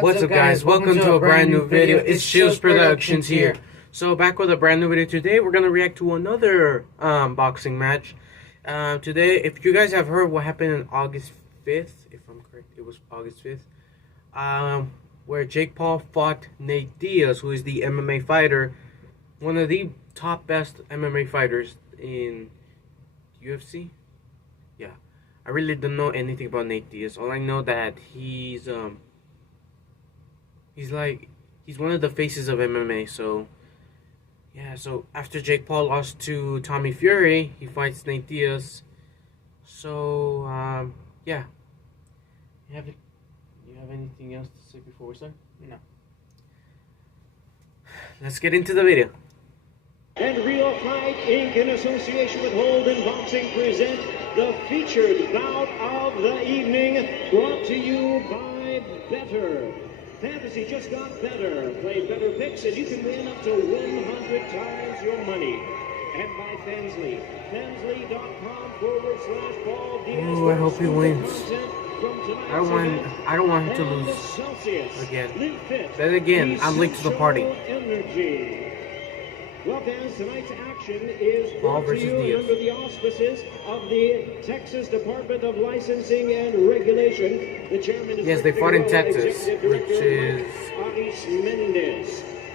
What's up guys, welcome to a brand new video. It's Shields Productions here. So back with a brand new video. Today we're going to react to another boxing match. Today, if you guys have heard what happened on August 5th, if I'm correct, it was August 5th, where Jake Paul fought Nate Diaz, who is the MMA fighter, one of the top best MMA fighters in UFC. Yeah, I really don't know anything about Nate Diaz. All I know that he's one of the faces of MMA. So yeah, so after Jake Paul lost to Tommy Fury, he fights Nate Diaz. So yeah, you have anything else to say before we start? No. Let's get into the video. And Real Fight Inc. in association with Holden Boxing present the featured bout of the evening, brought to you by Better. Fantasy just got better. Play better picks and you can win up to 100 times your money. And by Fensley. Fensley.com/Paul VS. Ooh, I hope he wins. I don't want him to lose again. Then again, I'm late to the party. Well, fans, tonight's action is Paul brought to versus you Diaz. under the auspices of the Texas Department of Licensing and Regulation. The chairman is yes, they fought in Texas, which is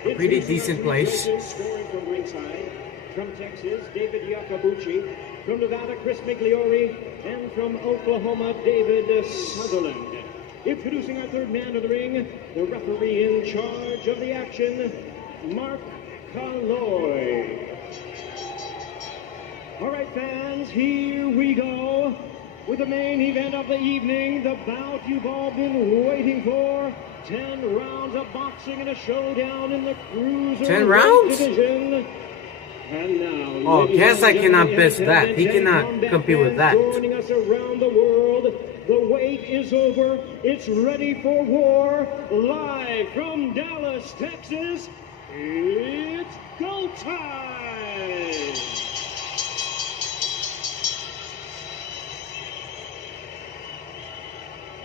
a pretty decent place. Scoring from ringside. From Texas, David Yakabuchi. From Nevada, Chris Migliori. And from Oklahoma, David Sutherland. Introducing our third man of the ring, the referee in charge of the action, Mark Calloy. All right, fans, here we go with the main event of the evening, the bout you've all been waiting for. 10 rounds of boxing and a showdown in the cruiserweight 10 rounds? division. And now, oh, KSI cannot miss that. He cannot compete with that. Joining us around the world, the wait is over. It's ready for war. Live from Dallas, Texas. It's go time!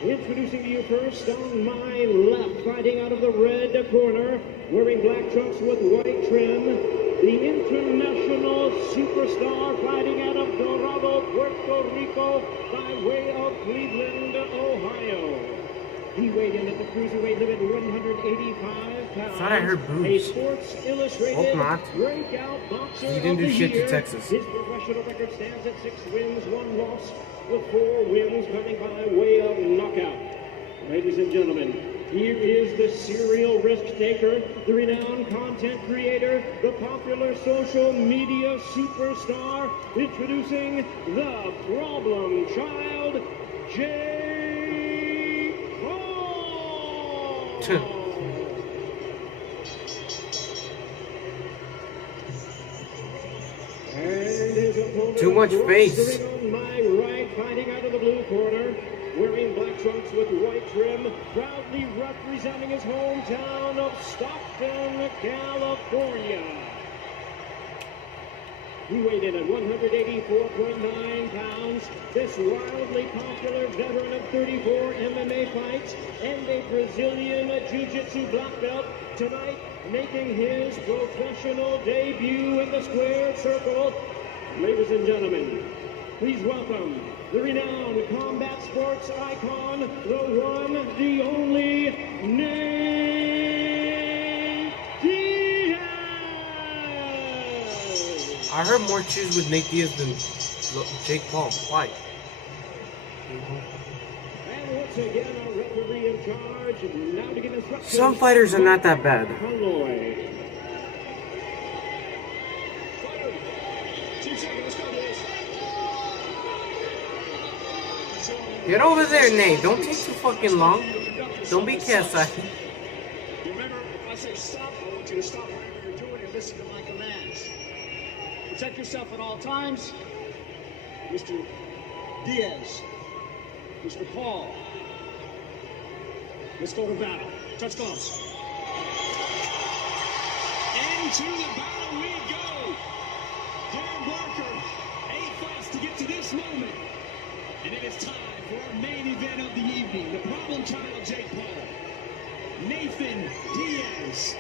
Introducing to you first, on my left, fighting out of the red corner, wearing black trunks with white trim, the international superstar fighting out of Dorado, Puerto Rico, by way of Cleveland, Ohio. He weighed in at the cruiserweight limit, 185 pounds. Thought I heard boos. A Sports Illustrated Hope not. breakout boxer He didn't of do the shit year. to Texas. His professional record stands at 6 wins, 1 loss, with 4 wins coming by way of knockout. Ladies and gentlemen, here is the serial risk taker, the renowned content creator, the popular social media superstar, introducing the problem child, Jake Paul. And his opponent, Too much face. sitting on my right, fighting out of the blue corner, wearing black trunks with white trim, proudly representing his hometown of Stockton, California. He weighed in at 184.9 pounds. This wildly popular veteran of 34 MMA fights and a Brazilian Jiu-Jitsu black belt, tonight making his professional debut in the squared circle. Ladies and gentlemen, please welcome the renowned combat sports icon, the one, the only, Nate Diaz! I heard more cheers with Nate Diaz than Jake Paul. Why? And once again, our referee in charge, now to give instructions. Some fighters are not that bad. Calloy. Get over there, Nate. Don't take too fucking long. Don't be KSI. Remember, if I say stop, I want you to stop whatever you're doing and listen to my commands. Protect yourself at all times. Mr. Diaz. Mr. Paul. Let's go to battle. Touch gloves. Into the battle we go. Dan Barker, 8 fights to get to this moment. And it is time for our main event of the evening, the problem child, Jake Paul. Nathan Diaz.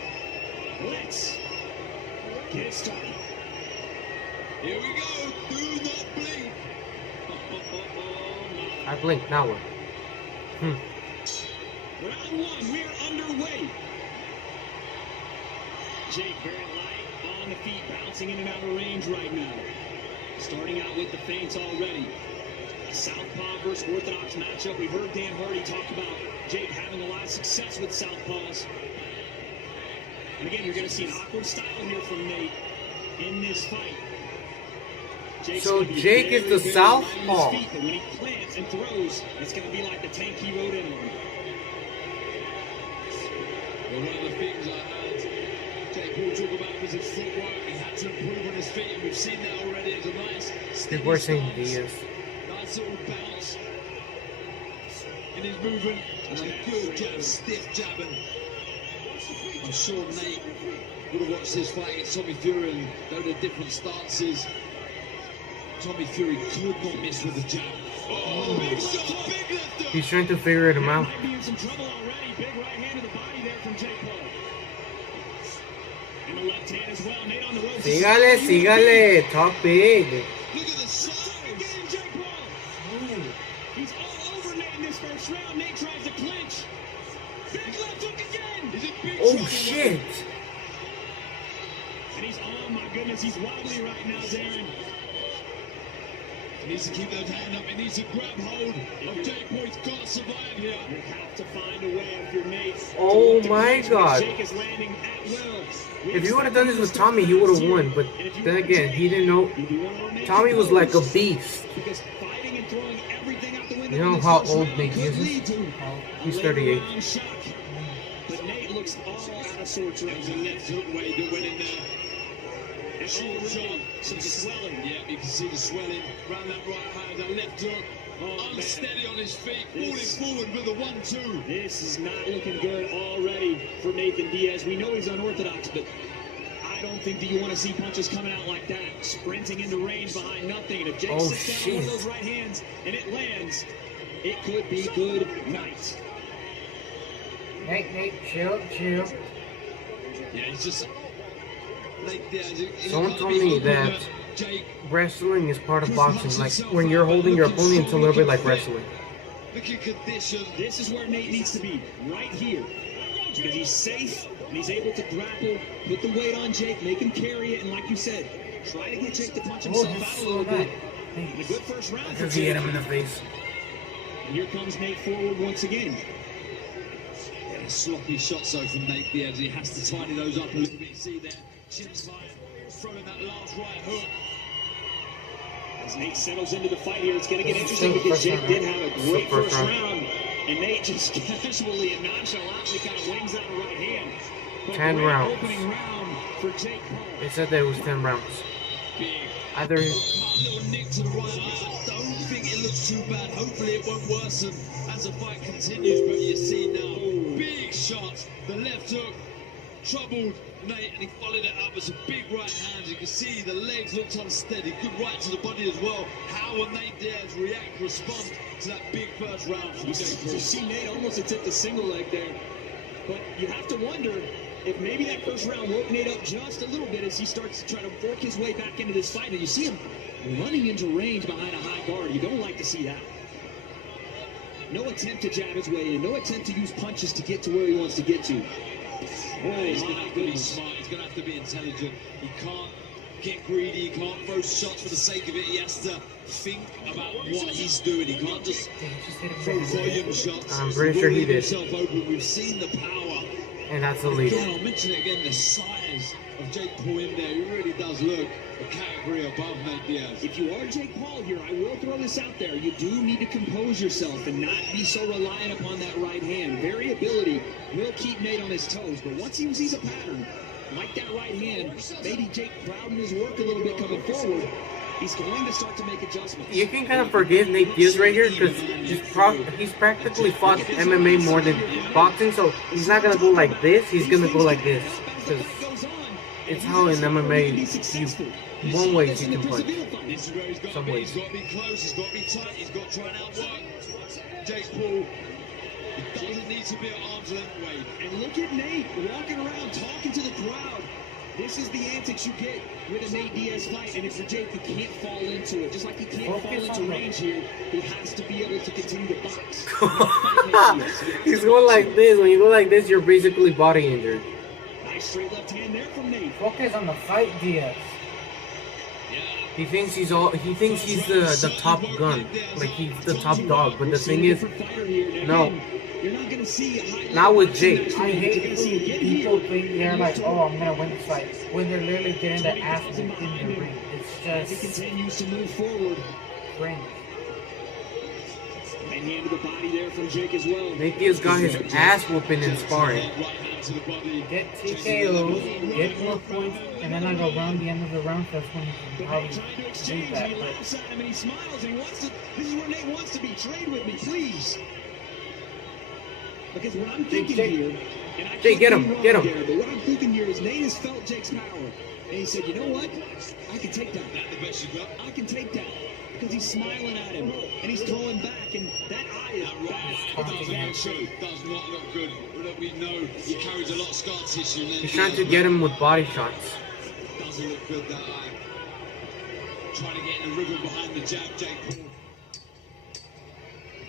Let's get it started. Here we go. Do not blink. I blinked, now what? Round one, we're underway. Jake very light on the feet, bouncing in and out of range right now. Starting out with the feints already. A southpaw versus orthodox matchup. We heard Dan Hardy talk about Jake having a lot of success with southpaws. And again, you're going to see an awkward style here from Nate in this fight. So Jake is the southpaw. But when he plants and throws, it's going to be like the tank he rode in on. Well, one of the things I heard Jake Paul talk about was his footwork. He had to improve on his feet, and we've seen that already. It's a nice, steady Diaz. Nice little bounce in his movement. And a good jab, stiff jabbing. I'm sure Nate would have watched this fight against Tommy Fury and go to different stances. Tommy Fury could not miss with the jab. Oh, big shot, big left hook. He's trying to figure him out. Might be in some trouble already. Big right hand to the body there from Jake Paul. And the left hand as well. Nate on the ropes. Sígale, sígale. Talk big. Look at the size. Again, Jake Paul. He's all over Nate in this first round. Nate tries to clinch. Big left hook again. Is it big Oh trouble? shit. And he's, oh my goodness, he's wobbly right now, Darren. He needs to keep those hands up. He needs to grab hold of Jake Paul. He's got to survive here. You have to find a way if you're Nate. Oh my god. Jake is landing at will. If he would have done this with Tommy, he would have won. But then again, he didn't know. Tommy was like a beast. Because fighting and throwing everything out the window. You know how old Nate Diaz is? He's 38. But Nate looks all out of sorts right There's a left hook way that went in there. And already some swelling. Yeah, you can see the swelling around that right hand, that left hook. Unsteady on his feet, falling forward with a 1-2. This is not looking good already for Nathan Diaz. We know he's unorthodox, but I don't think that you want to see punches coming out like that, sprinting into range behind nothing. And if Jake sits down one of those right hands and it lands, it could be good night. Nate, chill. Yeah, it's just... Someone told me that wrestling is part of boxing. Like when you're holding your opponent, it's a little bit like wrestling. Look at condition. This is where Nate needs to be, right here. Because he's safe and he's able to grapple, put the weight on Jake, make him carry it, and like you said, try to get Jake to punch himself out a little bit. And a good first round for Because he hit him in the face. And here comes Nate forward once again. Yeah, sloppy shots though from Nate Diaz. He has to tidy those up a little bit. See there, chin's high, throwing that last right hook. As Nate settles into the fight here, it's going to get interesting because Jake did have a great first round. And Nate just casually and nonchalantly kind of wings out a right hand. 10 rounds. Opening round for Jake Paul. They said that it was 10 rounds. Either Little nick to the right. I don't think it looks too bad. Hopefully it won't worsen as the fight continues. But you see now, big shots. The left hook troubled Nate, and he followed it up with some big right hands. You can see the legs looked unsteady. Good right to the body as well. How will Nate Diaz react, respond to that big first round from Jake Paul? You see Nate almost attempt the single leg there. But you have to wonder if maybe that first round woke Nate up just a little bit as he starts to try to work his way back into this fight. And you see him running into range behind a high guard. You don't like to see that. No attempt to jab his way in. No attempt to use punches to get to where he wants to get to. Oh, he's going to have to be smart. He's going to have to be intelligent. He can't get greedy. He can't throw shots for the sake of it. He has to think about what he's doing. He can't just throw volume shots. I'm pretty sure he did. Himself open. We've seen the power. And that's the lead. Again, I'll mention it again, the size of Jake Paul in there. He really does look a category above Nate Diaz. If you are Jake Paul here, I will throw this out there. You do need to compose yourself and not be so reliant upon that right hand. Variability will keep Nate on his toes, but once he sees a pattern, like that right hand, maybe Jake crowding his work a little bit coming forward, he's going to start to make adjustments. You can kind of forgive Nate Diaz right here because he's practically fought MMA more than boxing, so he's not going to go like this, he's going to go like this. Because it's how in MMA, one way you can punch. This is where he's got to be. He's got to be close, he's got to be tight, he's got to try and outwork Jake Paul. It doesn't need to be at arm's length, Wade. And look at Nate walking around, talking to the crowd. This is the antics you get with a Nate Diaz fight. And if you're Jake, he can't fall into it. Just like he can't fall into range here, he has to be able to continue to box. He's going like this. When you go like this, you're basically body injured. Nice straight left hand there from Nate. Focus on the fight, Diaz. He thinks he's the top gun, like he's the top dog. But the thing is, no. You're not gonna see not with Jake. I hate people think they're like, oh, I'm gonna win this fight when they're literally getting their ass in the ring. It's he just continues to move forward. cringe. And hand to the body there from Jake as well. Nate Diaz got his ass whooping in sparring. Get TKOs, get more points, and then like around the end of the round, that's when you can probably Trying to do exchange, that. and he laughs at him and he smiles and he wants to. This is where Nate wants to be. Trade with me, please. Because what I'm thinking here, and I Jake, get him, could be get wrong him. here, but what I'm thinking here is Nate has felt Jake's power, and he said, you know what? I can take that. That's the best you got. I can take that. Because he's smiling at him, and he's throwing back, and that eye is That does not look good. But we know he carries a lot of scar tissue. He's trying to get him with body shots. Doesn't look good, that eye. Trying to get in the rhythm behind the jab, Jake Paul.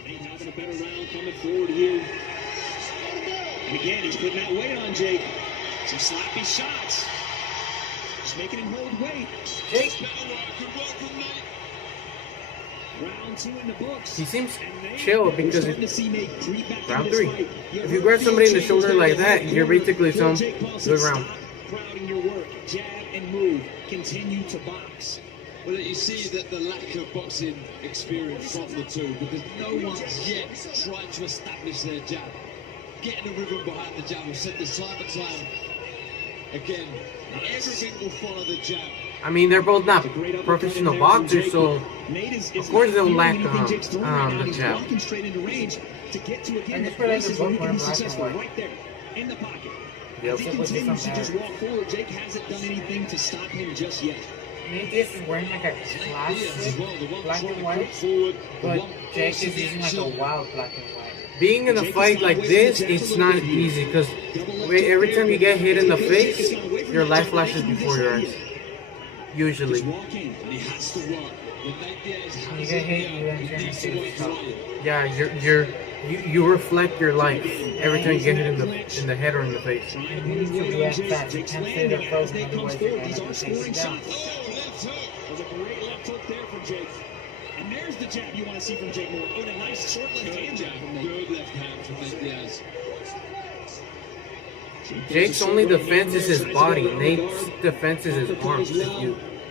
Nate having a better round coming forward here. And again, he's putting that weight on Jake. Some sloppy shots. Just making him hold weight. Jake, Good work from Nate. Round 2 in the books. He seems And Nate, chill we're because starting to see Nate creep back round into this 3. fight. If you grab somebody in the shoulder like that, you're basically telling Jake Paul good said, round. Stop crowding your work. Jab and move. Continue to box. Well, you see that the lack of boxing experience from the two, because no one's yet tried to establish their jab. Getting the rhythm behind the jab. We've said this time and time. Again, everything will follow the jab. I mean, they're both not professional boxers, so of course they'll lack the jab. Walking straight into range to get to again And the this player places is where he both can be wearing black and successful. white. Right there in the pocket. Yep. As he continues to just walk forward, Jake hasn't done anything to stop him just yet. Nate Diaz is wearing like a classic black and white, Forward, but Jake is using like a wild black and white. Being in a fight like this, it's not easy because every time you get hit in the face, your life flashes before your eyes. Usually. Just walking. and he has to work. When Nate Diaz When you has get it hit, down, you then he turn needs into to a wait shot. for it. Yeah, you reflect your life every time you get hit in the head or in the face. Trying to You put need his to weight on react Jake. fast. You Jake's can't stay landing there as frozen, Nate comes otherwise forward. you're These gonna are take it scoring down. shots. Oh, left hook. There's a great left hook there from Jake. And there's the jab you want to see from Jake Moore. Oh, and a nice short left hand jab from Nate. Good left hand from Nate Diaz. Jake's only defense is his body. Nate's defense is his arms.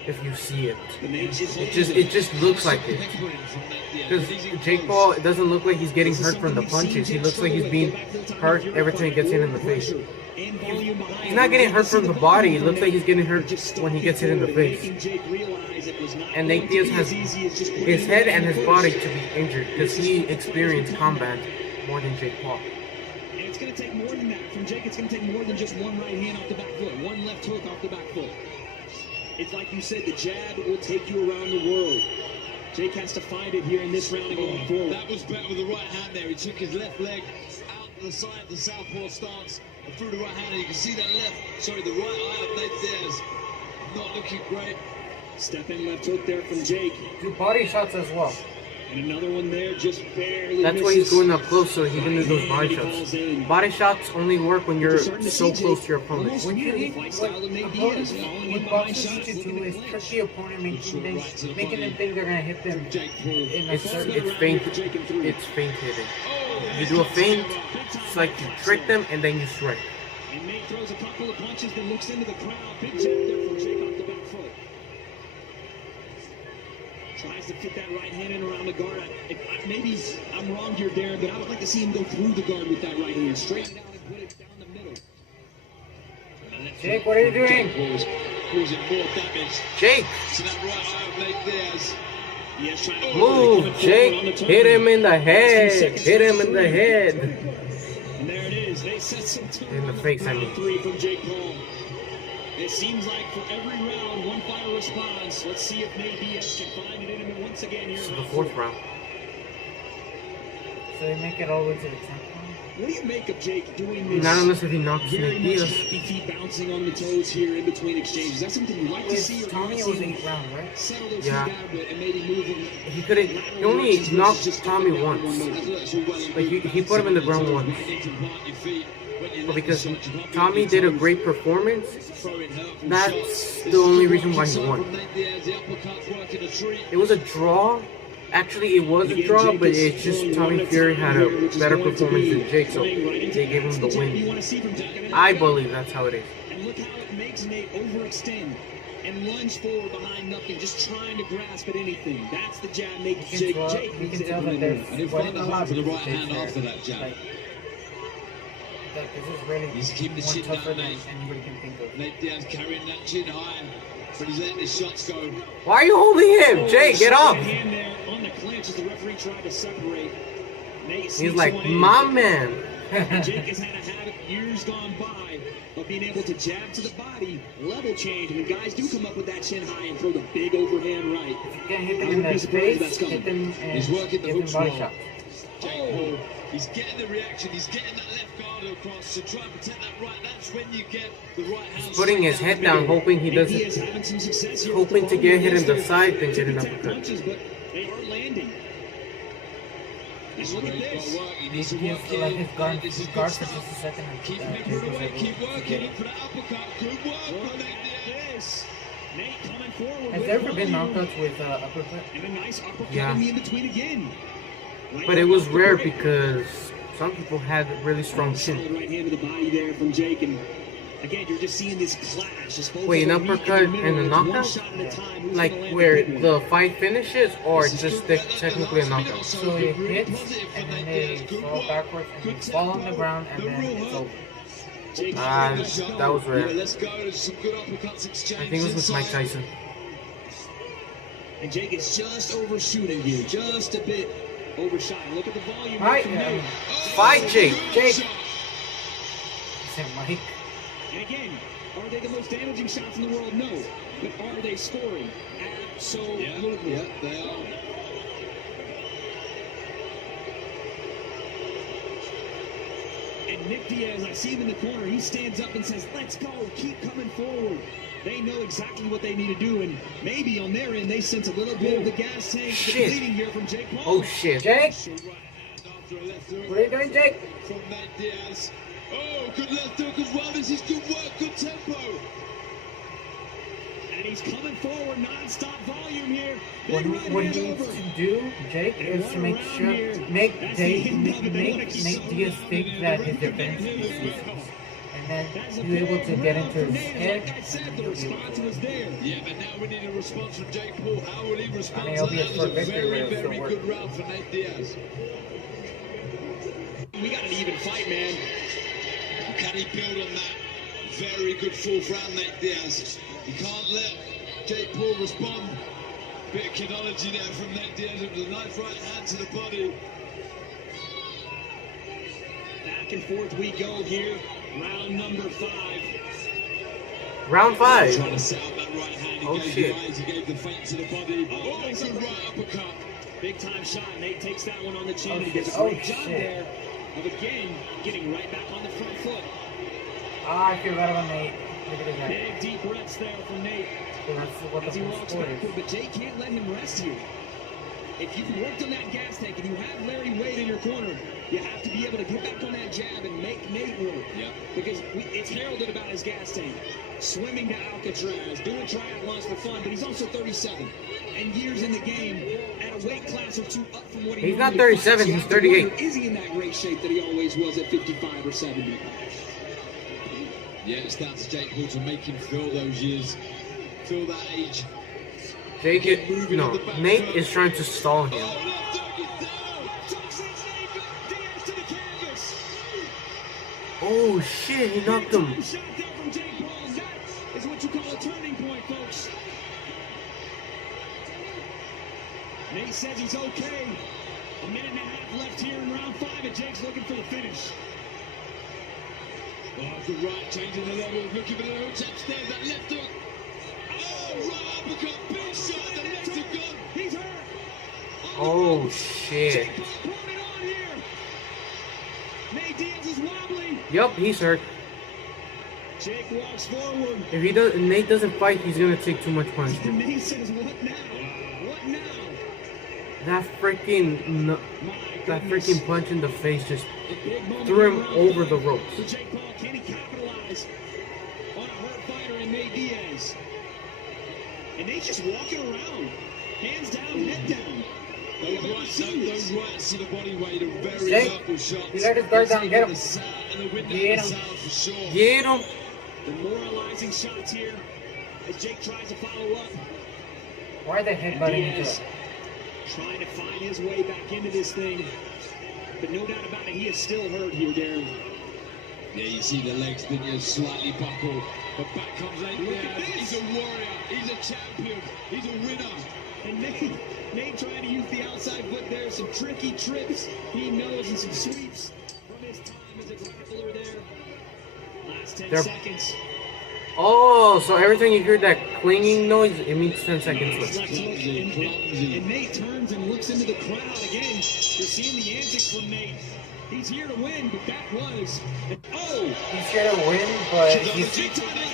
If you see it, it just looks like it. Because Jake Paul, it doesn't look like he's getting hurt from the punches. He looks like he's being hurt every time he gets hit in the face. He's not getting hurt from the body. It looks like he's getting hurt when he gets hit in the face. And Nate Diaz has his head and his body to be injured because he experienced combat more than Jake Paul. And it's going to take more than that. From Jake, it's going to take more than just one right hand off the back foot, one left hook off the back foot. It's like you said, the jab will take you around the world. Jake has to find it here in this round and going forward. That was better with the right hand there. He took his left leg out to the side, the southpaw stance, and threw the right hand. And you can see that the right eye of Nate Diaz not looking great. Step in left hook there from Jake. Do body shots as well. And another one there, just barely That's why he's misses. going up close so he can do those body And he falls shots. in. Body shots only work when you're Starting to so see close Jake to your opponent. almost When you mirroring need the fight style of Nate opponents, Diaz, following what him behind boxers shots, need to looking do to is clinch. trick the opponent, making them think they're gonna hit them Jake Paul. in a certain. It's feint. It's feint hitting. You do a feint, it's like you trick them and then you strike. And Nate throws a couple of punches, then looks into the crowd. Big jab there from Jake off the back foot. Tries to fit that right hand in around the guard. Maybe I'm wrong here, Darren, but I would like to see him go through the guard with that right hand. Straighten it out and put it down the middle. Jake, what are you doing? Jake Paul's causing more damage Jake, to that right eye of Nate Diaz. Yes, trying to move, Jake, hit him in the head, hit him in the head. And there it is. They set some time In the face, I mean. round 3 from Jake Paul. It seems like for every round, one fighter responds. Let's see if Nate Diaz can find it in him once again here. This is in the round 4th four. round. So they make it all the way to the 10th round. What do you make of Jake doing this? Not unless if he knocks Very Nate much Diaz. happy feet bouncing on the toes here in between exchanges. Is that something you like to see? Or Tommy you was see him 8th round, right? settle their feet Yeah. down a bit and maybe move him? He couldn't. He only knocked Tommy once. Like he put him in the ground once. But because Tommy did a great performance, that's the only reason why he won. It was a draw. Actually, it was a draw, but it's just Tommy Fury had a better performance than Jake, so they gave him the win. I believe that's how it is. And look how it makes Nate overextend and lunge forward behind nothing, just trying to grasp at anything. That's the jab Nate Jake We needs can to tell that implement. there's I didn't find the height for the right hand after that jab. Like this is really He's keeping the more chin tougher down, than Nate. anybody can think of. Nate Diaz carrying that chin high, but he's letting his shots go. Why are you holding him? Jake, get off! Hand there on the clinch as the referee tried to separate. Nate He's sneaks like, one in. my man. Jake has had a habit years gone by of being able to jab to the body, level change. When guys do come up with that chin high and throw the big overhand right. Can't hit them in the face, hit them and He's working the give them hooks body well. shots. Jake Paul, he's getting the reaction, he's getting that left guard across to try and protect that right. That's when you get the right hand. Putting his head down, hoping he He is doesn't. having some success here. Hoping to get hit in the side, then get an uppercut. Punches, but they are landing. And look at He's got this. to work, he needs He to work gives here. like his guard, This is his guard good for stuff. just a second. And Keep Jake making was it away, able keep to working, get look it. for that uppercut. Good work Look from Nate at Diaz. this. Nate coming forward. Has with there ever been volume. knockouts with uppercut? And a nice uppercut Yeah. in the in-between again. Right But it was off the rare break. because some people had really strong Solid chin. right hand to the body there from Jake. And again, you're just seeing this clash. As both Wait, of an them meet in uppercut the middle, and a it's one knockout? shot at a time. Who's Like gonna land where the big one? the fight finishes, or just technically a knockout. So it hits, and then they fall backwards, and they fall on the ground, and then it's over. Jake Ah, let's go. that was rare. Yeah, let's go. There's some good uppercuts exchanged. I think it was with Mike inside. Tyson. And Jake is just overshooting here, just a bit overshot. Look at the volume. Right, from yeah. Nate. Fight, Jake. Jake. Said Mike. And again, are they the most damaging shots in the world? No. But are they scoring? Absolutely. Yeah, they are. And Nick Diaz, I see him in the corner. He stands up and says, let's go. Keep coming forward. They know exactly what they need to do. And maybe on their end, they sense a little bit of the gas tank Shit. depleting here from Jake Paul. Oh shit. Jake, So right hand after a left hook what are you doing, Jake? from Nate Diaz. Oh, good left hook as well. This is good work, good tempo. And he's coming forward, non-stop volume here. What Big he, right what hand he needs over. to do, Jake, is to make sure make Nate Diaz think that his defense is useless, and then be able to get into his head. Like I said, And the he'll be able response to- was there. Yeah, but now we need a response from Jake Paul. How will he respond I mean, to it'll be that? a It was a short victory, very, but it'll very still good work. round for Nate Diaz. We got an even fight, man. Can he build on that? Very good fourth round, Nate Diaz. He can't let Jake Paul respond. Bit of chronology there from Nate Diaz. It was a nice right hand to the body. Back and forth we go here. Round number 5. Round 5. Trying to set up that right hand. He Oh, gave shit. the eyes, he gave the feint to the body. Oh, it's a right uppercut. Big time shot. Nate takes that one on the chin Oh, and he does a shit. great Oh, job shit. there of again getting right back on the front foot. Ah, I feel bad about Nate. Look at his head. Big deep breaths there from Nate So that's what as the he full walks score backward, is. but Jake can't let him rest here. If you've worked on that gas tank and you have Larry Wade in your corner, you have to be able to get back on that jab and make Nate work. Yeah. Because it's heralded about his gas tank. Swimming to Alcatraz, doing triathlons for fun, but he's also 37 and years in the game at a weight class or two up from what he He's not normally 37, fights. You he's have to wonder, 38. Is he in that great shape that he always was at 55 or 70? Yeah, it's down to Jake Paul to make him feel those years, feel that age. Jake is, no, Nate is trying to stall him. Oh, left hook is down. Tossing Diaz to the canvas. Oh shit, he knocked him. Big-time shot there from Jake Paul. That is what you call a turning point, folks. Nate says he's okay. A minute and a half left here in round 5, and Jake's looking for the finish. Oh, good right, changing the level, looking for the hooks upstairs, that left hook. Oh, right uppercut, big shot, the legs are gone. He's hurt. Oh shit. Jake Paul putting it on here. Nate Diaz is wobbly. Yup, he's hurt. Jake walks forward. If Nate doesn't fight, he's gonna take too much punishment. Nate says, "What now? What now?" That freaking punch in the face just threw him over the ropes. For Jake Paul, can he capitalize on a hurt fighter in Nate Diaz? And Nate's just walking around, hands down, head down. Those rights to the body weight are very Jake, powerful shots. you let his guard down, get him. Get him. Get him. Demoralizing shots here as Jake tries to follow up. Why are they headbutting each Diaz other? trying to find his way back into this thing. But no doubt about it, he is still hurt here, Darren. Yeah, you see the legs, didn't you? Slightly buckle. But back comes Nate Diaz. He's a warrior. He's a champion. He's a winner. And Nate trying to use the outside foot there. Some tricky trips he knows and some sweeps from his time as a grappler there. Last 10 seconds. Oh, so everything you hear that clinging noise, it means 10 seconds left. And Nate turns and looks into the crowd again. You're seeing the antics from Nate. He's here to win, but that was... Oh! He's here to win, but he's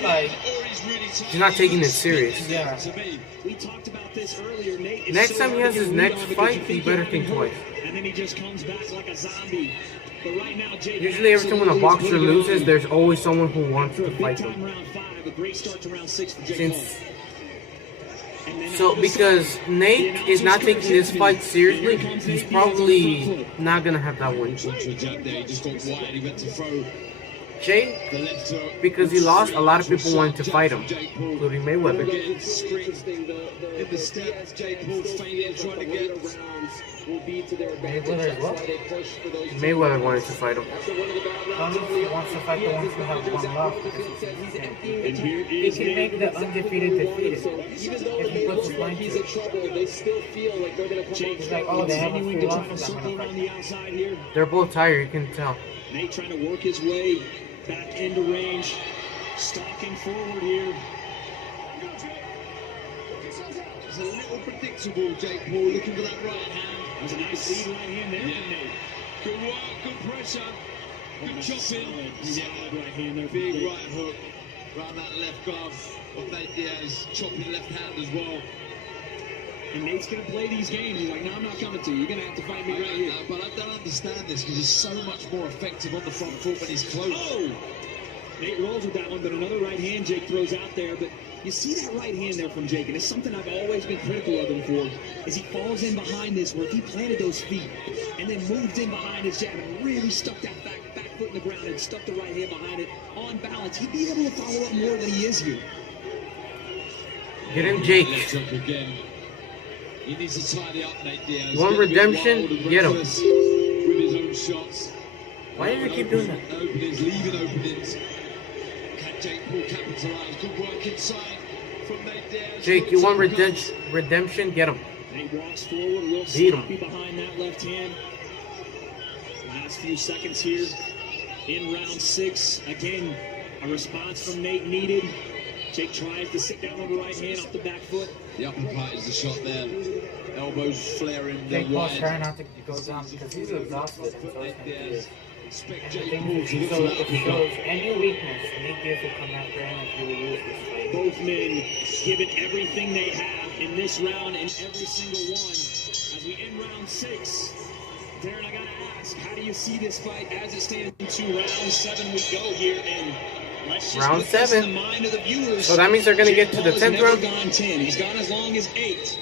like... He's not taking it serious. Yeah. We talked about this earlier. Nate is Next so time he hard has to his get rid next of because fight, you he think better you're think hurt, twice. And then he just comes back like a zombie. But right now, Jake Usually every time when a absolutely boxer is loses, there's always someone who wants after a to fight big-time them. round 5, a great start to round 6 for Jake Since Paul. And then So, all of a because sudden, Nate the is not announcer's taking this curse fight hits me. seriously, Here comes he's Nate Diaz on the front probably foot. not gonna have that win. Contra jab there. He just got wide. He went to throw Jay, the left hook. because he lost, a lot of people wanted to fight him, Jake Paul. including Mayweather. Getting screens in the step. Jake Paul fainting, trying to get... Mayweather as well? Mayweather wanted to fight him. He wants to fight the ones who have one left. And here He is can make the undefeated defeated. If he puts his mind to it. Jake He's like, oh, they have a continuing few to try to losses, I'm circle gonna around the outside here. They're both tired, you can tell. Nate trying to work his way back into range. Stalking forward here. It's a little predictable, Jake Paul, looking for that right hand. That was a nice lead right hand there from Nate. Good work, good pressure, good chopping. Solid right hand there from Big Nate. right hook around that left glove of Nate Diaz, chopping left hand as well. And Nate's going to play these games. He's like, no, I'm not coming to you. You're going to have to fight me right here. But I don't understand this because he's so much more effective on the front foot when he's close. Oh! Nate rolls with that one, but another right hand Jake throws out there. But you see that right hand there from Jake, and it's something I've always been critical of him for, is he falls in behind this, where if he planted those feet and then moved in behind his jab and really stuck that back foot in the ground and stuck the right hand behind it on balance, he'd be able to follow up more than he is here. Get him, Jake. Left hook again. He needs to tidy up, Nate Diaz. You want Get a bit redemption? wild and Get him. reckless with his own shots. Why do you keep doing that? Openings, leaving openings. Can Jake Paul capitalize? Good work inside from Nate Diaz. Jake, you want redemption? Get him. Nate walks forward, real Beat him. sloppy behind that left hand. Last few seconds here in round 6. Again, a response from Nate needed. Jake tries to sit down on the right hand off the back foot. The uppercut is the shot there. Elbows flaring, they're Jake Paul's wide. trying not to go down because he's exhausted. So Nate Diaz. Expect and the Jake thing Paul is, to look so for that if he uppercut. shows any weakness, Nate Diaz will come after him and he will lose this fight. Both men giving everything they have in this round and every single one. As we end round 6, Darren, I gotta ask, how do you see this fight as it stands into round 7 we go here? And let's just Round put this 7. in the mind of the viewers. So that means they're gonna Jake get to the Paul 10th has round? never gone 10. He's gone as long as 8.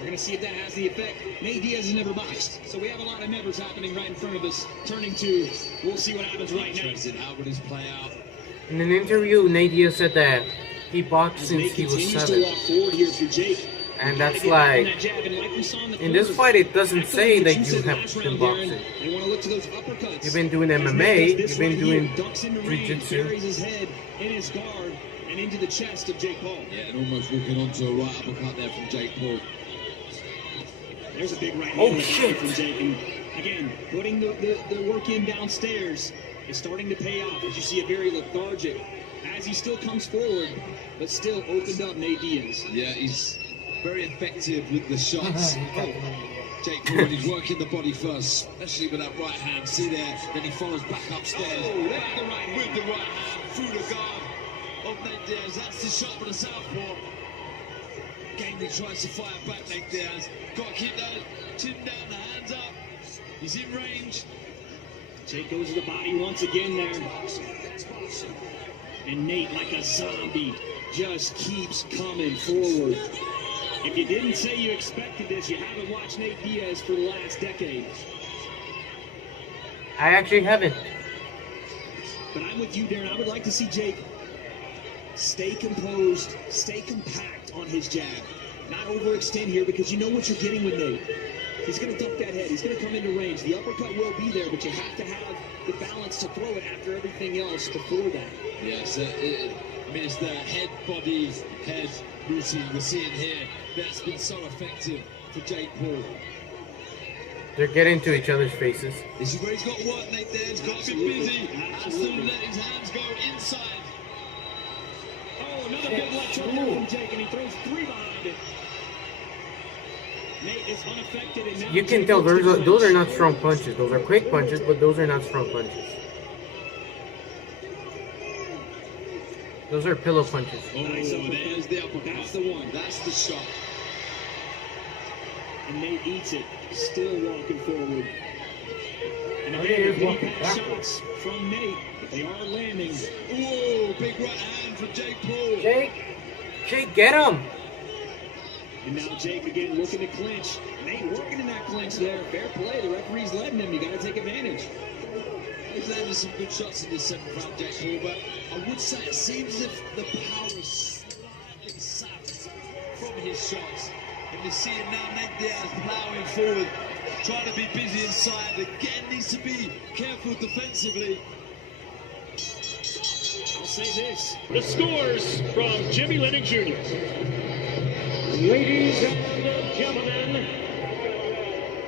We're gonna see if that has the effect. Nate Diaz has never boxed, so we have a lot of nevers happening right in front of us. Turning to, we'll see what happens right now. Interested, how would this play out? In an interview, Nate Diaz said that he boxed As since Nate he was continues to 7. walk forward here for Jake. And Trying to that's get back on like, that jab, and like we saw in the in this corners, fight, it doesn't echoing say what that you said have last been round, Darren. boxing. They want to look to those uppercuts. You've been doing As MMA, Nate does you've this been right doing here, ducks into range, jiu-jitsu. buries his head in his guard and into the chest of Jake Paul. Yeah, and almost walking onto a right uppercut there from Jake Paul. There's a big right hand Oh, in the shit. back from Jake. And again, putting the work in downstairs is starting to pay off as you see a very lethargic, as he still comes forward, but still opened up Nate Diaz. Yeah, he's very effective with the shots. He got him in the Jake Paul, he's working the body first, especially with that right hand. See there, then he follows back upstairs. Oh, with the right hand through the guard of Nate Diaz. That's the shot for the southpaw. Gamely tries to fire back, Nate Diaz. Got to keep that chin down, the hands up. He's in range. Jake goes to the body once again there. And Nate, like a zombie, just keeps coming forward. If you didn't say you expected this, you haven't watched Nate Diaz for the last decade. I actually haven't. But I'm with you, Darren. I would like to see Jake stay composed, stay compact on his jab. Not overextend here, because you know what you're getting with Nate. He's going to duck that head. He's going to come into range. The uppercut will be there, but you have to have the balance to throw it after everything else before that. Yes, I mean, it's the head, body, head routine we're seeing here that's been so effective for Jake Paul. They're getting to each other's faces. This is where he's got to work, Nate there. He's got to be busy. Absolutely. Let his hands go inside. Oh, another big left hook there from Jake, and he throws 3 behind it. Nate is unaffected, and now You can tell those are not strong punches. Those are quick punches, but those are not strong punches. Those are pillow punches. Oh, there's the uppercut. That's the one. That's the shot. And Nate eats it, still walking forward. And He is again, walking back backwards. shots from Nate, but they are landing. Whoa, big right hand from Jake Paul. Jake, get him! And now Jake again looking to clinch. Nate working in that clinch there. Fair play. The referee's letting him. You got to take advantage. He's landed some good shots in this 7th round, Jake Paul, but I would say it seems as if the power is slightly sapped from his shots. And we're seeing now Nate Diaz plowing forward, trying to be busy inside. Again, needs to be careful defensively. I'll say this. The scores from Jimmy Lennox Jr. Ladies and gentlemen,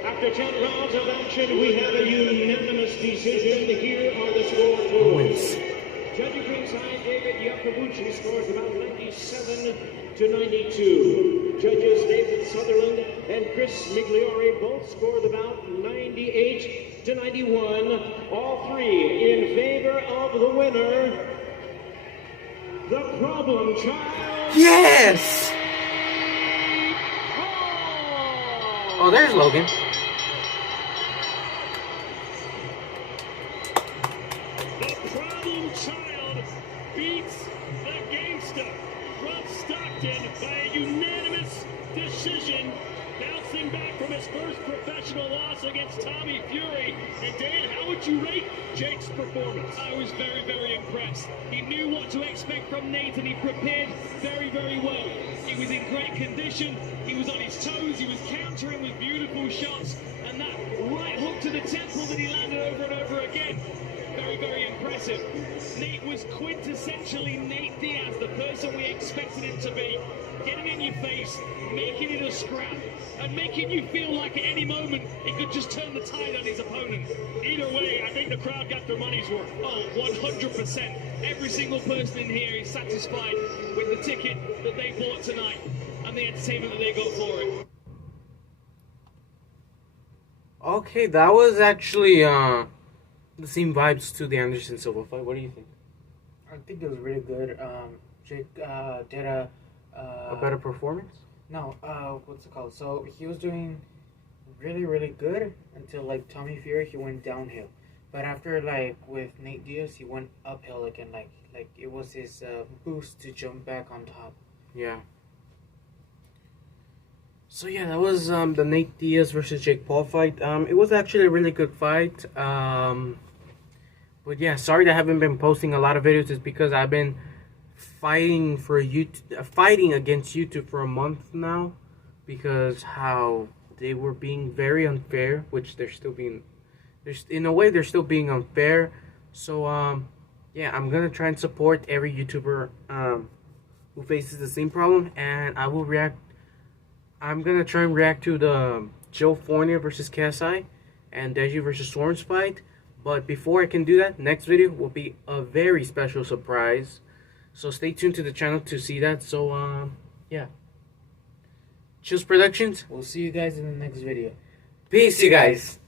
after 10 rounds of action, we have a unanimous decision. Here are the score totals. Judging ringside, David Yakabuchi scores about 97 to 92. Judges David Sutherland and Chris Migliore both scored about 98 to 91. All three in favor of the winner, the Problem Child. Yes! Oh, there's Logan. The Problem Child beats the Gangsta from Stockton by a unanimous decision, bouncing back from his first professional loss against Tommy Fury. And Dan, how would you rate Jake's performance? I was very, very impressed. He knew what to expect from Nate, and he prepared very, very well. He was in great condition. He was on his toes. He was countering with beautiful shots, and that right hook to the temple that he landed over and over again. Very, very impressive. Nate was quintessentially Nate Diaz, the person we expected him to be. Getting in your face, making it a scrap, and making you feel like at any moment he could just turn the tide on his opponent. Either way, I think the crowd got their money's worth. Oh, 100%. Every single person in here is satisfied with the ticket that they bought tonight and the entertainment that they got for it. Okay, that was actually the same vibes to the Anderson Silva fight. What do you think? I think it was really good. Jake did a better performance? No, what's it called? So he was doing really, really good until like Tommy Fury, he went downhill. But after like with Nate Diaz, he went uphill again. Like it was his boost to jump back on top. Yeah. So yeah, that was the Nate Diaz versus Jake Paul fight. It was actually a really good fight. But yeah, sorry that I haven't been posting a lot of videos. It's because I've been fighting against YouTube for a month now, because how they were being very unfair, which they're still being. In a way, they're still being unfair. So yeah, I'm gonna try and support every YouTuber who faces the same problem, and I will react. I'm gonna try and react to the Joe Fournier versus KSI and Deji versus Swarms fight. But before I can do that, next video will be a very special surprise. So stay tuned to the channel to see that. So yeah. Chills Productions. We'll see you guys in the next video. Peace, you guys.